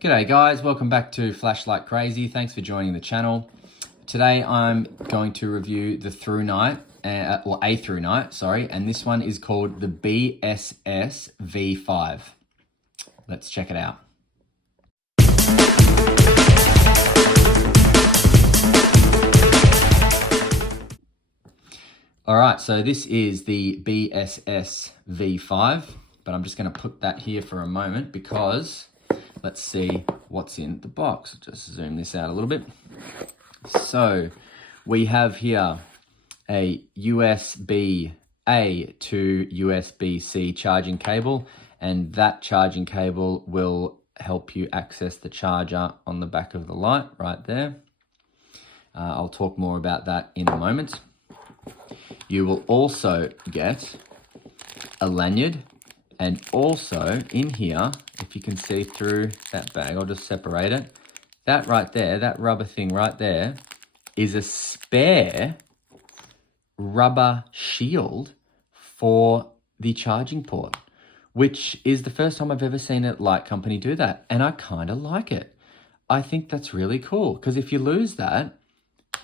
G'day guys, welcome back to Flash Like Crazy. Thanks for joining the channel. Today I'm going to review the Thrunite, or a Thrunite, sorry, and this one is called the BSS V5. Let's check it out. All right, so this is the BSS V5, but I'm just going to put that here for a moment because let's see what's in the box. Just zoom this out a little bit. So we have here a USB-A to USB-C charging cable, and that charging cable will help you access the charger on the back of the light right there. I'll talk more about that in a moment. You will also get a lanyard, and also in here, if you can see through that bag, I'll just separate it. That right there, that rubber thing right there, is a spare rubber shield for the charging port, which is the first time I've ever seen a light company do that. And I kind of like it. I think that's really cool, because if you lose that,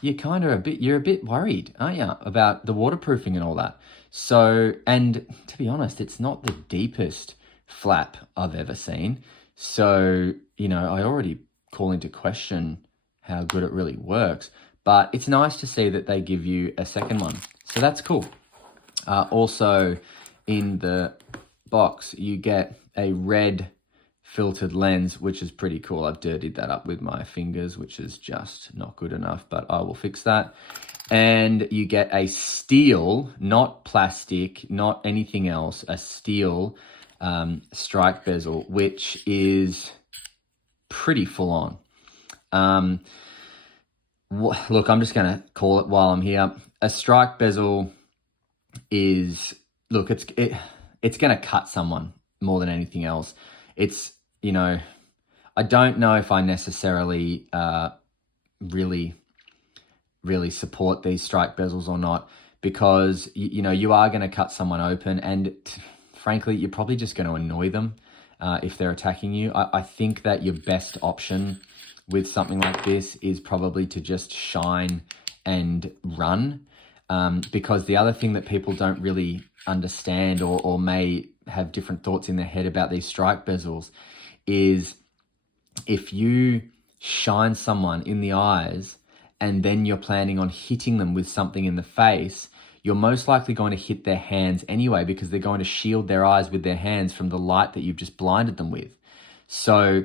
you're a bit worried, aren't you, about the waterproofing and all that. So, and to be honest, it's not the deepest flap I've ever seen. So, you know, I already call into question how good it really works, but it's nice to see that they give you a second one. So that's cool. Also in the box, you get a red filtered lens, which is pretty cool. I've dirtied that up with my fingers, which is just not good enough, but I will fix that. And you get a steel, not plastic, not anything else, a steel strike bezel, which is pretty full on. Look, I'm just going to call it while I'm here. A strike bezel is, look, it's going to cut someone more than anything else. It's, you know, I don't know if I necessarily really support these strike bezels or not, because, you know, you are going to cut someone open, and frankly, you're probably just going to annoy them if they're attacking you. I think that your best option with something like this is probably to just shine and run, because the other thing that people don't really understand or may have different thoughts in their head about these strike bezels is if you shine someone in the eyes and then you're planning on hitting them with something in the face, you're most likely going to hit their hands anyway, because they're going to shield their eyes with their hands from the light that you've just blinded them with. So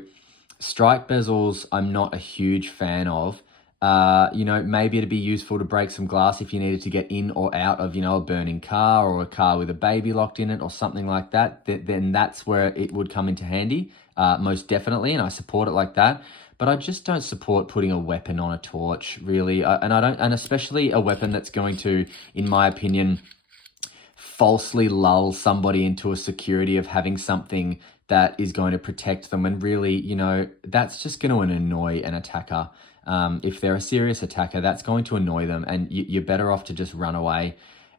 strike bezels, I'm not a huge fan of. You know, maybe it'd be useful to break some glass if you needed to get in or out of, you know, a burning car or a car with a baby locked in it or something like that. Then that's where it would come into handy, most definitely, and I support it like that. But I just don't support putting a weapon on a torch, really, and especially a weapon that's going to, in my opinion, falsely lull somebody into a security of having something that is going to protect them, and really, you know, that's just going to annoy an attacker. If they're a serious attacker, that's going to annoy them, and you're better off to just run away.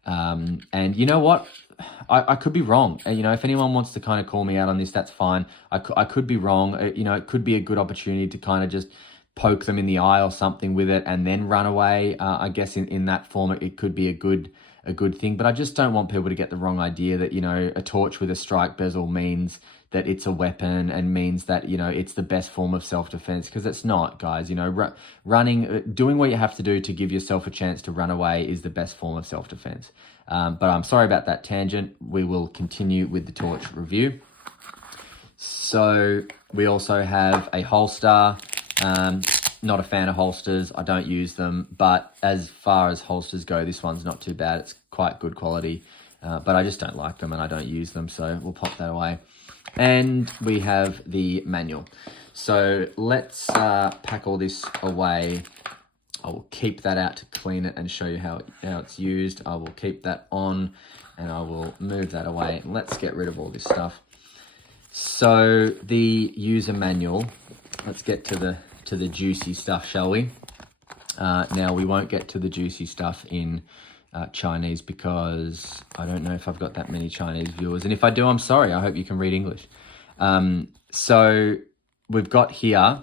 And you know what? I could be wrong. You know, if anyone wants to kind of call me out on this, that's fine. I could be wrong. You know, it could be a good opportunity to kind of just poke them in the eye or something with it and then run away. I guess in that form, it could be a good thing. But I just don't want people to get the wrong idea that, you know, a torch with a strike bezel means that it's a weapon and means that, you know, it's the best form of self-defense, because it's not, guys. You know, doing what you have to do to give yourself a chance to run away is the best form of self-defense. But I'm sorry about that tangent. We will continue with the torch review. So we also have a holster. Not a fan of holsters. I don't use them, but as far as holsters go, this one's not too bad. It's quite good quality, but I just don't like them and I don't use them, so we'll pop that away. And we have the manual. So let's pack all this away. I will keep that out to clean it and show you how it's used. I will keep that on and I will move that away. Let's get rid of all this stuff. So the user manual, let's get to the juicy stuff, shall we? Now we won't get to the juicy stuff in Chinese, because I don't know if I've got that many Chinese viewers. And if I do, I'm sorry. I hope you can read English. So we've got here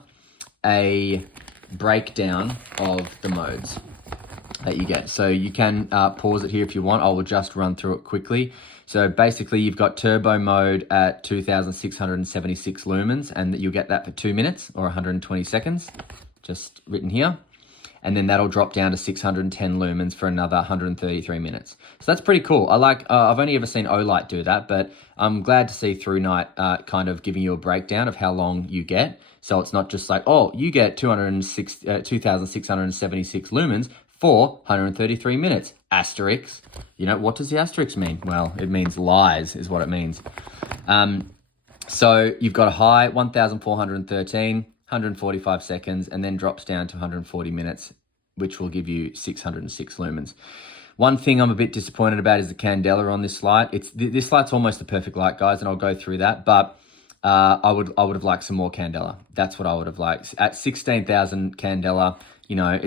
a breakdown of the modes that you get. So you can pause it here if you want. I will just run through it quickly. So basically you've got turbo mode at 2,676 lumens, and you'll get that for 2 minutes or 120 seconds, just written here. And then that'll drop down to 610 lumens for another 133 minutes. So that's pretty cool. I like, I've only ever seen Olight do that, but I'm glad to see Thrunite kind of giving you a breakdown of how long you get. So it's not just like, oh, you get 2,676 lumens for 133 minutes. Asterisk. You know, what does the asterisk mean? Well, it means lies is what it means. So you've got a high, 1,413. 145 seconds, and then drops down to 140 minutes, which will give you 606 lumens. One thing I'm a bit disappointed about is the candela on this light. This light's almost the perfect light, guys, and I'll go through that, but I would have liked some more candela. That's what I would have liked. At 16,000 candela, you know,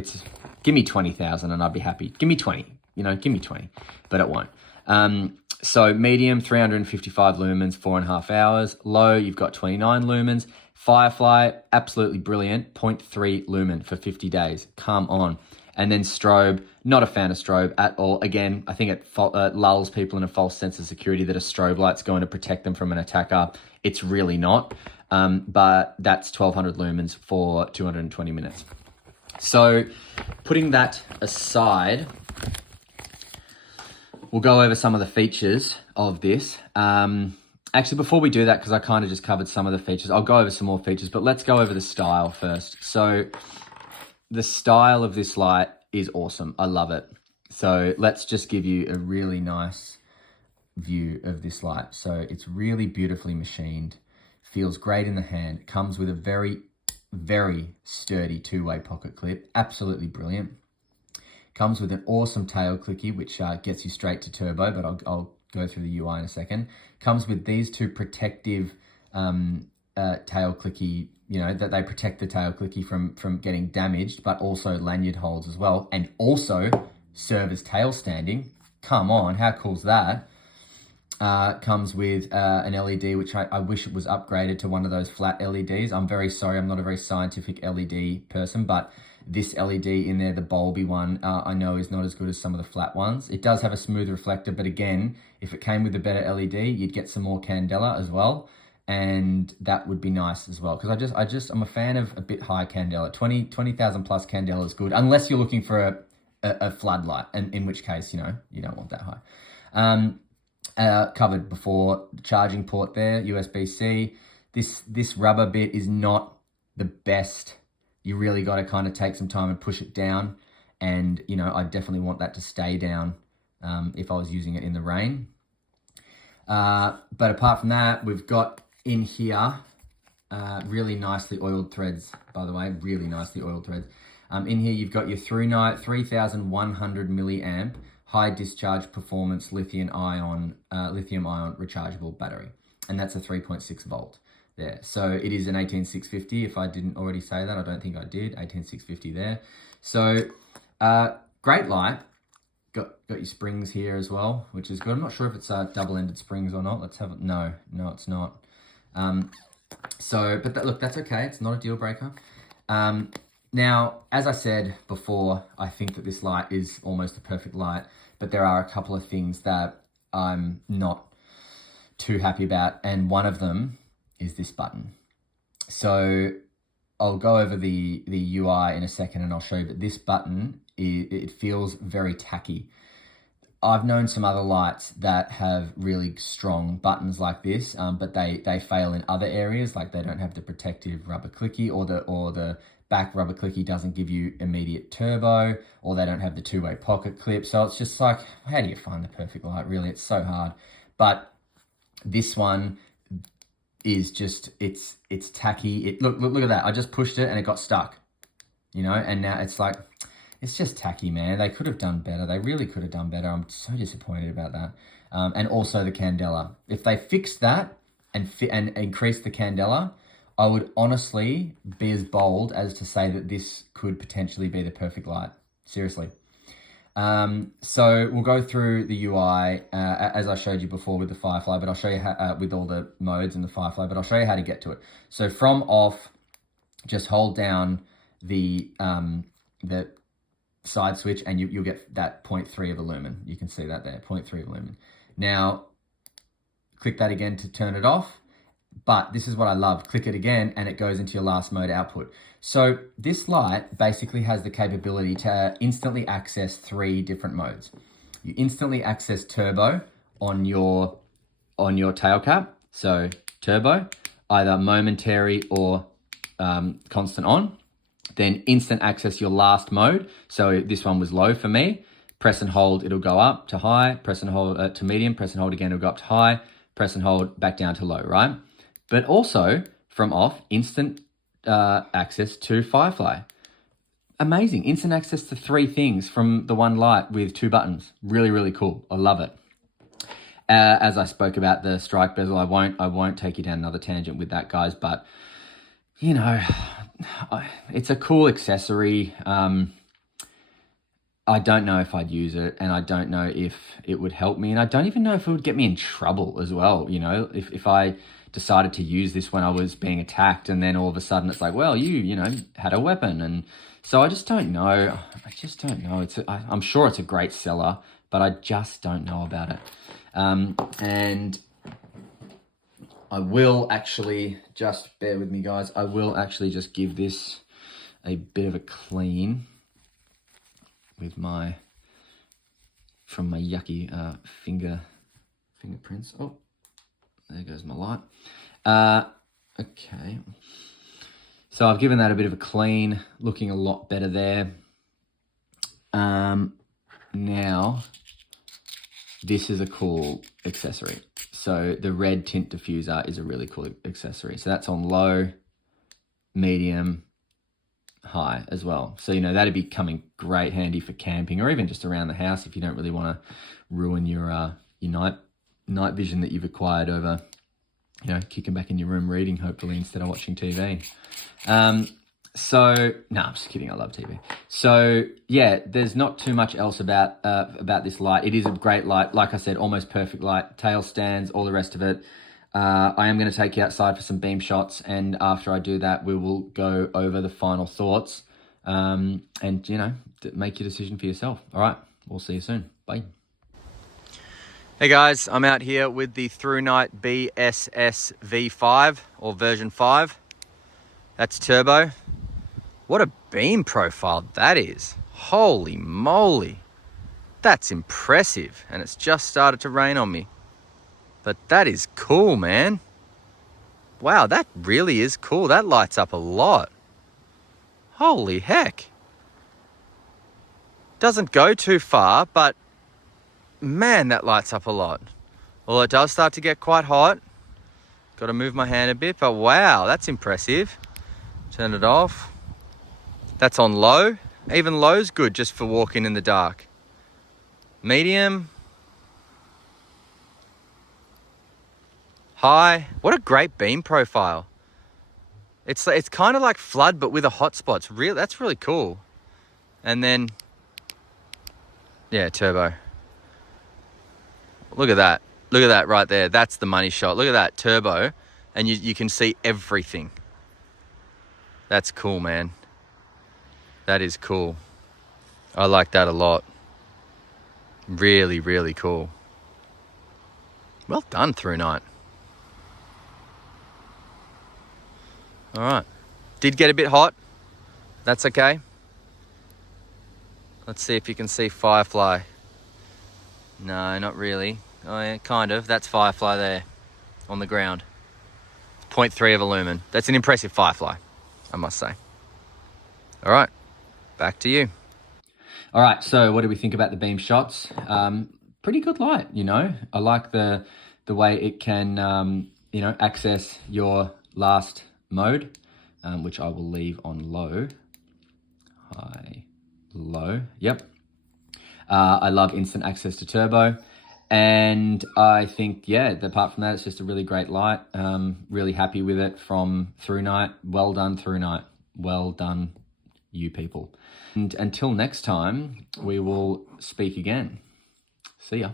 give me 20,000 and I'd be happy. Give me 20, you know, give me 20, but it won't. So medium, 355 lumens, 4.5 hours. Low, you've got 29 lumens. Firefly, absolutely brilliant, 0.3 lumen for 50 days. Come on. And then strobe, not a fan of strobe at all. Again, I think it lulls people in a false sense of security that a strobe light's going to protect them from an attacker. It's really not. But that's 1,200 lumens for 220 minutes. So putting that aside, we'll go over some of the features of this. Actually, before we do that, because I kind of just covered some of the features, I'll go over some more features, but let's go over the style first. So the style of this light is awesome. I love it. So let's just give you a really nice view of this light. So it's really beautifully machined, feels great in the hand. It comes with a very, very sturdy two-way pocket clip. Absolutely brilliant. Comes with an awesome tail clicky, which gets you straight to turbo, but I'll go through the UI in a second. Comes with these two protective tail clicky, you know, that they protect the tail clicky from getting damaged, but also lanyard holds as well, and also serve as tail standing. Come on, how cool's that? Comes with an LED, which I wish it was upgraded to one of those flat LEDs. I'm very sorry, I'm not a very scientific LED person, but this LED in there, the bulby one, I know is not as good as some of the flat ones. It does have a smooth reflector, but again, if it came with a better LED, you'd get some more candela as well, and that would be nice as well. Because I'm a fan of a bit high candela. 20,000 plus candela is good, unless you're looking for a floodlight, and in which case, you know, you don't want that high. Covered before, the charging port there, USB-C. This rubber bit is not the best. You really got to kind of take some time and push it down. And, you know, I definitely want that to stay down if I was using it in the rain. But apart from that, we've got in here really nicely oiled threads, by the way, really nicely oiled threads. In here, you've got your Thrunite 3100 milliamp high discharge performance lithium ion rechargeable battery. And that's a 3.6 volt. There. So it is an 18650. If I didn't already say that, I don't think I did. 18650 there. So great light. Got your springs here as well, which is good. I'm not sure if it's double-ended springs or not. Let's have it. No, it's not. Look, that's okay. It's not a deal breaker. Now, as I said before, I think that this light is almost a perfect light, but there are a couple of things that I'm not too happy about, and one of them is this button. So I'll go over the UI in a second and I'll show you, but this button, it feels very tacky. I've known some other lights that have really strong buttons like this, but they fail in other areas, like they don't have the protective rubber clicky, or the back rubber clicky doesn't give you immediate turbo, or they don't have the two-way pocket clip. So it's just like, how do you find the perfect light? Really, it's so hard. But this one is just, it's tacky. Look at that. I just pushed it and it got stuck, you know, and now it's like, it's just tacky, man. They could have done better. They really could have done better. I'm so disappointed about that. And also the candela. If they fixed that and increased the candela, I would honestly be as bold as to say that this could potentially be the perfect light. Seriously. So we'll go through the UI as I showed you before with the Firefly, but I'll show you how, with all the modes in the Firefly, but I'll show you how to get to it. So from off, just hold down the side switch and you'll get that 0.3 of a lumen. You can see that there, 0.3 of a lumen. Now, click that again to turn it off. But this is what I love. Click it again and it goes into your last mode output. So this light basically has the capability to instantly access 3 different modes. You instantly access turbo on your tail cap. So turbo, either momentary or constant on. Then instant access your last mode. So this one was low for me. Press and hold, it'll go up to high. Press and hold to medium. Press and hold again, it'll go up to high. Press and hold back down to low, right? But also from off, instant access to Firefly. Amazing, instant access to 3 things from the one light with 2 buttons. Really, really cool. I love it. As I spoke about the strike bezel, I won't take you down another tangent with that, guys. But you know, it's a cool accessory. I don't know if I'd use it, and I don't know if it would help me, and I don't even know if it would get me in trouble as well. You know, if I decided to use this when I was being attacked, and then all of a sudden it's like, well, you know, had a weapon, and so I just don't know. I'm sure it's a great seller, but I just don't know about it. And I will actually, just bear with me, guys. I will actually just give this a bit of a clean with from my yucky fingerprints. Oh, there goes my light. Okay. So I've given that a bit of a clean, looking a lot better there. Now, this is a cool accessory. So the red tint diffuser is a really cool accessory. So that's on low, medium, high as well. So, you know, that'd be coming great handy for camping or even just around the house if you don't really want to ruin your night vision that you've acquired over, you know, kicking back in your room reading, hopefully, instead of watching TV. So, no, I'm just kidding. I love TV. So, yeah, there's not too much else about this light. It is a great light. Like I said, almost perfect light. Tail stands, all the rest of it. I am going to take you outside for some beam shots, and after I do that, we will go over the final thoughts and, you know, make your decision for yourself. All right, we'll see you soon. Bye. Hey guys, I'm out here with the Thrunite BSS V5 or version 5. That's turbo. What a beam profile that is. Holy moly. That's impressive, and it's just started to rain on me. But that is cool, man. Wow, that really is cool. That lights up a lot. Holy heck. Doesn't go too far, but man, that lights up a lot. Well, it does start to get quite hot. Got to move my hand a bit, but wow, that's impressive. Turn it off. That's on low. Even low's good just for walking in the dark. Medium. High. What a great beam profile. It's kind of like flood, but with a hotspot. That's really cool. And then, yeah, turbo. Look at that. Look at that right there. That's the money shot. Look at that, turbo. And you can see everything. That's cool, man. That is cool. I like that a lot. Really, really cool. Well done, Thrunite. All right. Did get a bit hot. That's okay. Let's see if you can see Firefly. No, not really. Oh, yeah, kind of. That's Firefly there on the ground. 0.3 of a lumen. That's an impressive Firefly, I must say. All right. Back to you. All right. So what do we think about the beam shots? Pretty good light, you know. I like the way it can, you know, access your last mode, which I will leave on low. High, low. Yep. I love instant access to turbo. And I think, yeah, apart from that, it's just a really great light. Really happy with it from Thrunite. Well done, Thrunite. Well done. you people. And until next time, we will speak again. See ya.